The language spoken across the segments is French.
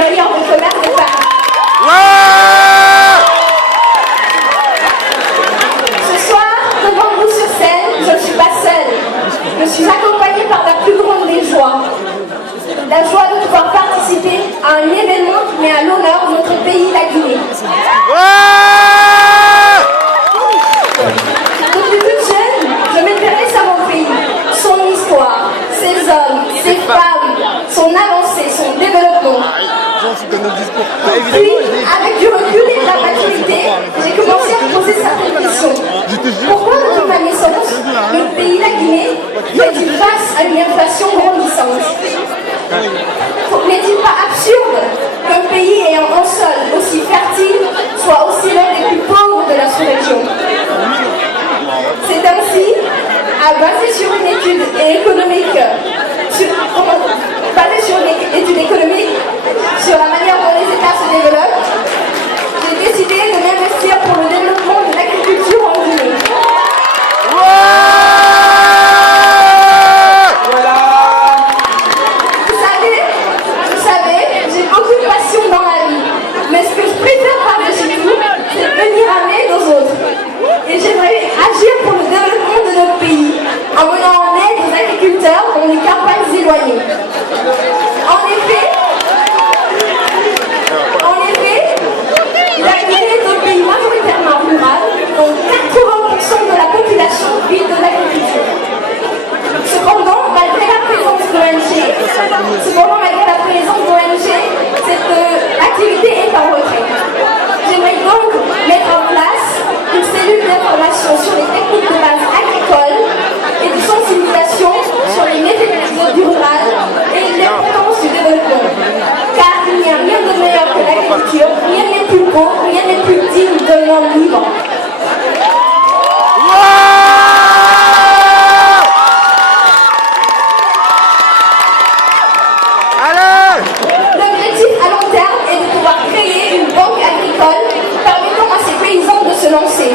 bailleurs de commerce de Paris. Ce soir, devant vous sur scène, je ne suis pas seule. Je suis accompagnée par la plus grande des joies. La joie de pouvoir participer à un événement qui met à l'honneur notre pays, la Guinée. Depuis toute jeune, je m'intéresse à mon pays, son histoire, ses hommes, ses femmes, son avancée, son développement. Puis, avec du recul et de la maturité, j'ai commencé à poser certaines questions. Pourquoi, depuis ma naissance, le pays, la Guinée, fait-il face à une inflation grandissante? N'est-il pas absurde qu'un pays ayant un sol aussi fertile soit aussi l'un des plus pauvres de la sous-région? C'est ainsi, basé sur une étude économique, sur la manière dont les États se développent, j'ai décidé de m'investir pour le développement de l'agriculture en Guinée. Vous savez, j'ai beaucoup de passion dans la vie, mais ce que je préfère par-dessus tout, c'est venir en aide aux autres. Et j'aimerais agir pour le développement de notre pays, en menant en aide aux agriculteurs dans les campagnes éloignées. En effet, la Guinée est un pays majoritairement rural, dont 80% de la population vit de l'agriculture. Cependant, malgré la présence d'ONG, cette activité est en retrait. J'aimerais donc mettre en place une cellule d'information sur les techniques de base agricoles et de sensibilisation sur les méthodes du rural et l'importance du développement. Car il n'y a rien de meilleur que l'agriculture, rien n'est plus beau, rien n'est plus digne d'un homme libre. L'objectif à long terme est de pouvoir créer une banque agricole permettant à ces paysans de se lancer.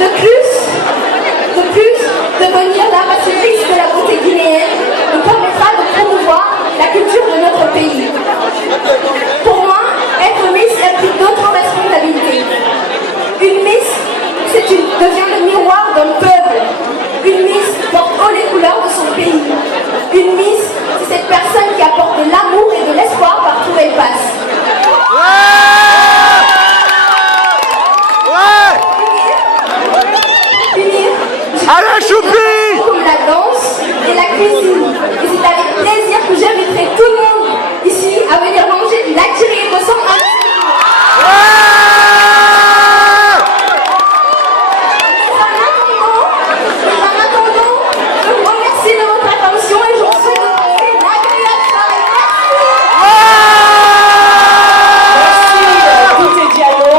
De plus, devenir l'ambassadrice de la beauté guinéenne nous permettra de promouvoir la culture de notre pays. Pour moi, être Miss implique d'autres responsabilités. Une Miss, devient le miroir d'un peuple. Une Miss porte haut les couleurs de son pays. Une Miss, c'est cette personne qui apporte de l'amour et de l'espoir partout où elle passe. Comme la danse et la cuisine. Et c'est avec plaisir que j'inviterai tout le monde ici à venir manger du lachiri et de sang. En attendant, je vous remercie de votre attention et je vous souhaite de passer une agréable soirée. Merci Touté Diallo,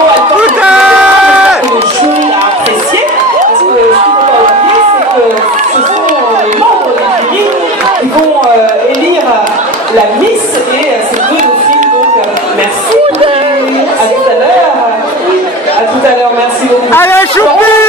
le jury a apprécié. Parce que ce qu'il ne faut pas oublier, c'est que ce sont les membres du jury qui vont élire la Miss et c'est deux de filles. Donc merci. À tout à l'heure. Merci beaucoup. Allez, Choupi!